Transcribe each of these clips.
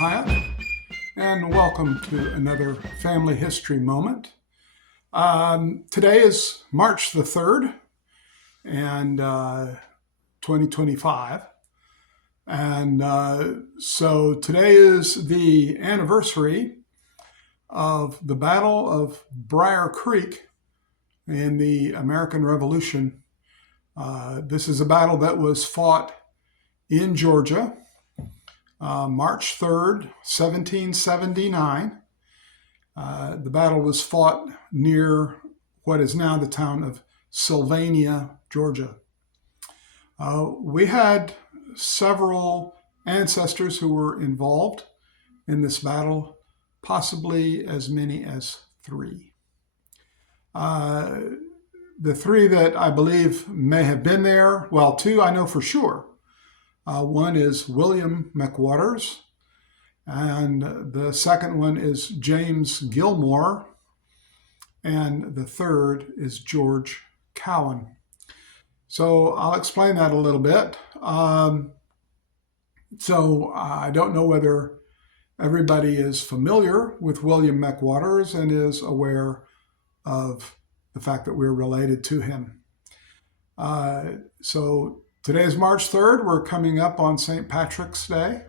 Hyatt, and welcome to another family history moment. Today is March the 3rd, and 2025. And so today is the anniversary of the Battle of Brier Creek in the American Revolution. This is a battle that was fought in Georgia, March 3rd, 1779. The battle was fought near what is now the town of Sylvania, Georgia. We had several ancestors who were involved in this battle, possibly as many as 3. The 3 that I believe may have been there, well, 2 I know for sure. One is William McWaters, and the second one is James Gilmore, and the third is George Cowan. So I'll explain that a little bit. So I don't know whether everybody is familiar with William McWaters and is aware of the fact that we're related to him. So today is March 3rd. We're coming up on St. Patrick's Day.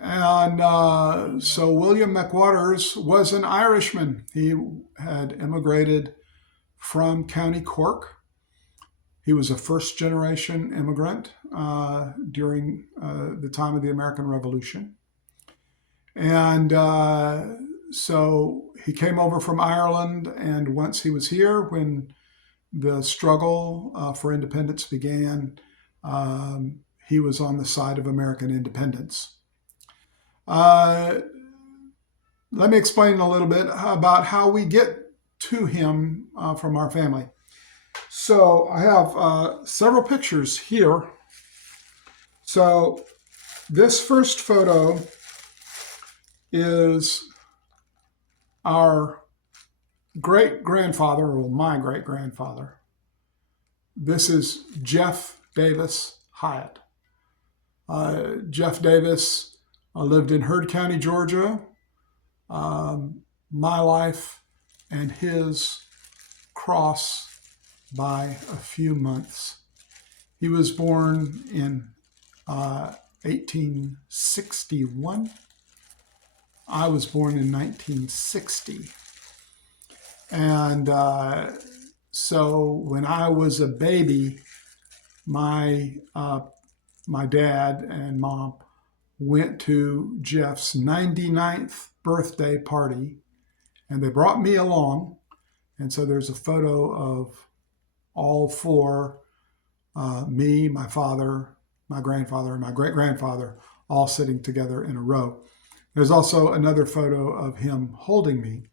And so William McWaters was an Irishman. He had immigrated from County Cork. He was a first-generation immigrant during the time of the American Revolution. And so he came over from Ireland, and once he was here, when the struggle for independence began, he was on the side of American independence. Let me explain a little bit about how we get to him from our family. So I have several pictures here. So this first photo is our great-grandfather, or my great-grandfather. This is Jeff Davis Hyatt. Jeff Davis lived in Heard County, Georgia. My life and his cross by a few months. He was born in 1861. I was born in 1960. And so when I was a baby, my dad and mom went to Jeff's 99th birthday party, and they brought me along. And so there's a photo of all 4, me, my father, my grandfather, and my great-grandfather, all sitting together in a row. There's also another photo of him holding me.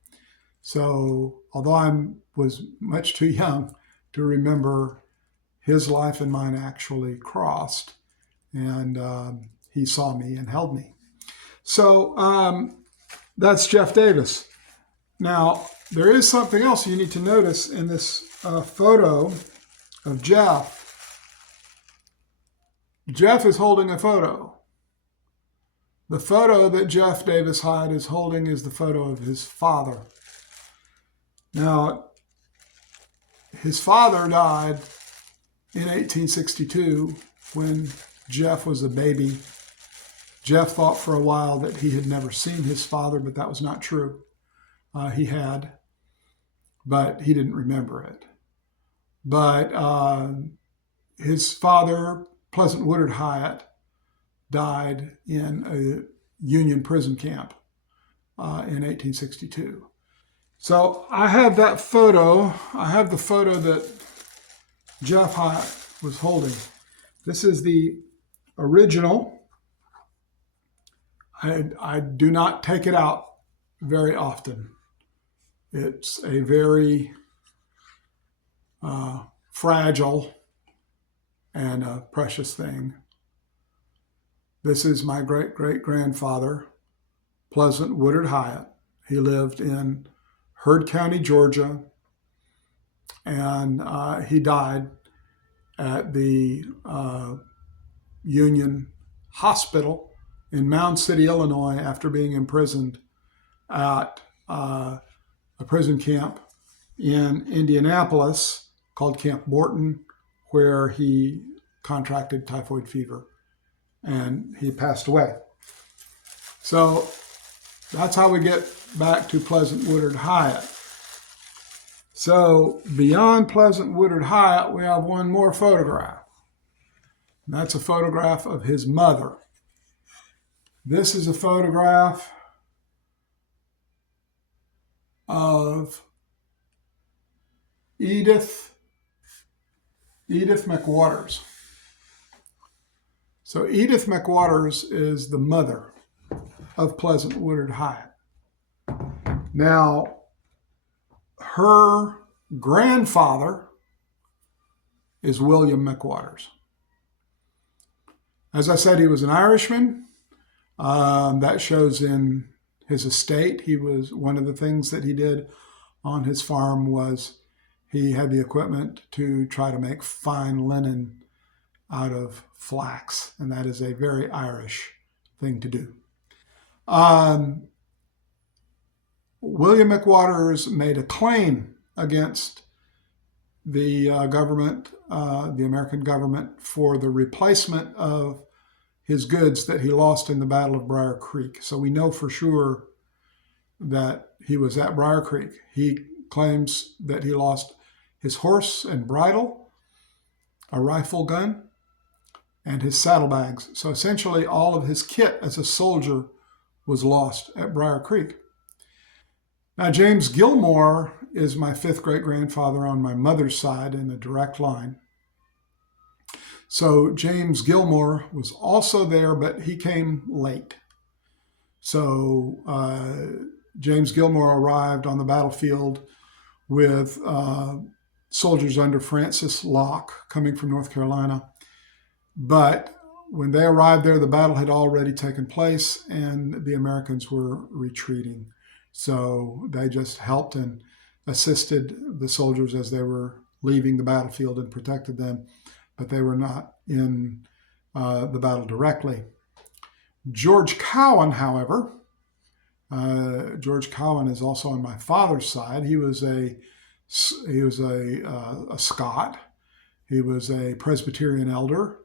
So although I was much too young to remember, his life and mine actually crossed, and he saw me and held me. So that's Jeff Davis. Now, there is something else you need to notice in this photo of Jeff. Jeff is holding a photo. The photo that Jeff Davis Hyatt is holding is the photo of his father. Now, his father died in 1862 when Jeff was a baby. Jeff thought for a while that he had never seen his father, but that was not true. He had, but he didn't remember it. But his father, Pleasant Woodard Hyatt, died in a Union prison camp in 1862. So I have that photo. I have the photo that Jeff Hyatt was holding. This is the original. I do not take it out very often. It's a very fragile and a precious thing. This is my great-great-grandfather, Pleasant Woodard Hyatt. He lived in Heard County, Georgia, and he died at the Union Hospital in Mound City, Illinois, after being imprisoned at a prison camp in Indianapolis called Camp Borton, where he contracted typhoid fever and he passed away. So that's how we get back to Pleasant Woodard Hyatt. So beyond Pleasant Woodard Hyatt, we have one more photograph. And that's a photograph of his mother. This is a photograph of Edith McWaters. So Edith McWaters is the mother of Pleasant Woodard Hyatt. Now, her grandfather is William McWaters. As I said, he was an Irishman. That shows in his estate. He was, one of the things that he did on his farm was he had the equipment to try to make fine linen out of flax, and that is a very Irish thing to do. William McWaters made a claim against the government, the American government, for the replacement of his goods that he lost in the Battle of Brier Creek. So we know for sure that he was at Brier Creek. He claims that he lost his horse and bridle, a rifle gun, and his saddlebags. So essentially all of his kit as a soldier was lost at Brier Creek. Now, James Gilmore is my fifth great-grandfather on my mother's side in a direct line. So James Gilmore was also there, but he came late. So James Gilmore arrived on the battlefield with soldiers under Francis Locke coming from North Carolina. But when they arrived there, the battle had already taken place and the Americans were retreating. So they just helped and assisted the soldiers as they were leaving the battlefield and protected them, but they were not in the battle directly. George Cowan, however, George Cowan is also on my father's side. He was a Scot. He was a Presbyterian elder.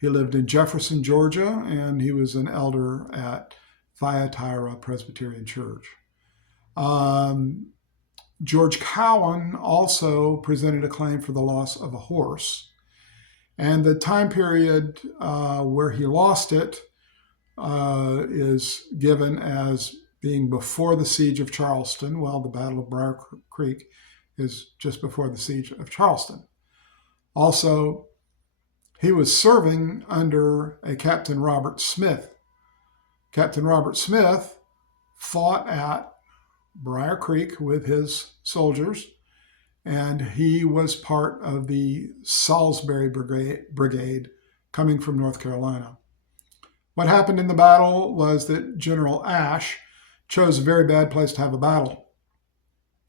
He lived in Jefferson, Georgia, and he was an elder at Thyatira Presbyterian Church. George Cowan also presented a claim for the loss of a horse. And the time period where he lost it is given as being before the siege of Charleston. Well, the Battle of Brier Creek is just before the siege of Charleston. Also, he was serving under a Captain Robert Smith. Captain Robert Smith fought at Brier Creek with his soldiers, and he was part of the Salisbury Brigade coming from North Carolina. What happened in the battle was that General Ashe chose a very bad place to have a battle.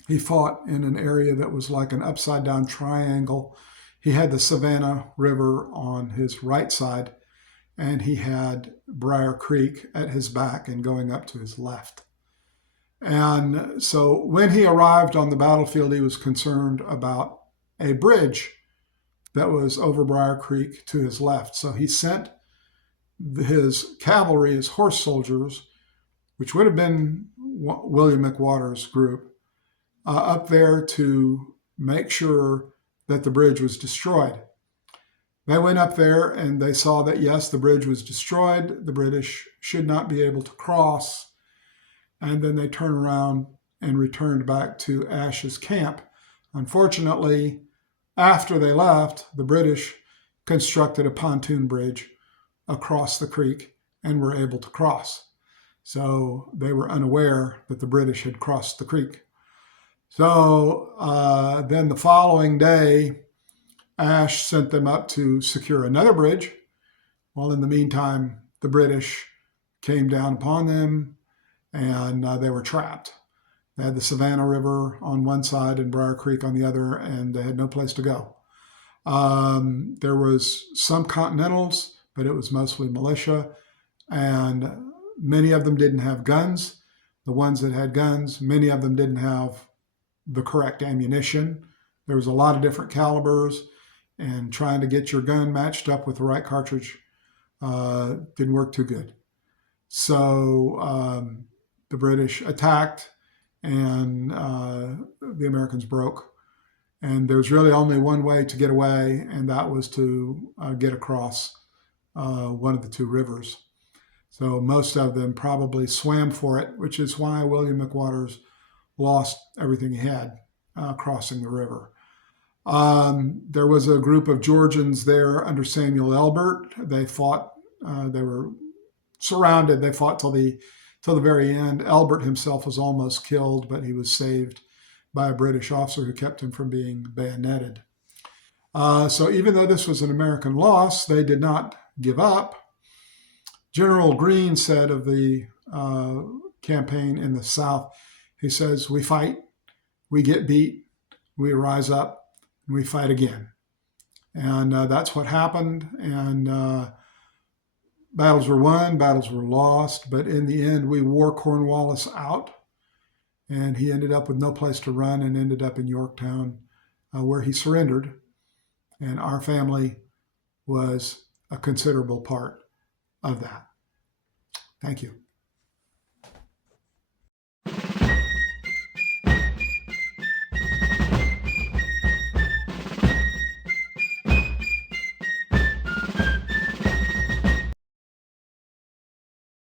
He fought in an area that was like an upside-down triangle. He had the Savannah River on his right side, and he had Brier Creek at his back and going up to his left. And so when he arrived on the battlefield, he was concerned about a bridge that was over Brier Creek to his left. So he sent his cavalry, his horse soldiers, which would have been William McWaters' group, up there to make sure that the bridge was destroyed. They went up there and they saw that, yes, the bridge was destroyed. The British should not be able to cross. And then they turned around and returned back to Ashe's camp. Unfortunately, after they left, the British constructed a pontoon bridge across the creek and were able to cross. So they were unaware that the British had crossed the creek. So then the following day, Ashe sent them up to secure another bridge. Well, in the meantime, the British came down upon them, and they were trapped. They had the Savannah River on one side and Brier Creek on the other, and they had no place to go. There was some Continentals, but it was mostly militia, And many of them didn't have guns. The ones that had guns, many of them didn't have the correct ammunition. There was a lot of different calibers, and trying to get your gun matched up with the right cartridge didn't work too good. So the British attacked, and the Americans broke. And there was really only one way to get away, and that was to get across one of the two rivers. So most of them probably swam for it, which is why William McWaters lost everything he had crossing the river. There was a group of Georgians there under Samuel Elbert. They fought. They were surrounded. They fought till the very end. Elbert himself was almost killed, but he was saved by a British officer who kept him from being bayoneted. So even though this was an American loss, they did not give up. General Greene said of the campaign in the South, he says, "We fight, we get beat, we rise up, and we fight again." And that's what happened. And battles were won, battles were lost, but in the end, we wore Cornwallis out, and he ended up with no place to run and ended up in Yorktown, where he surrendered. And our family was a considerable part of that. Thank you.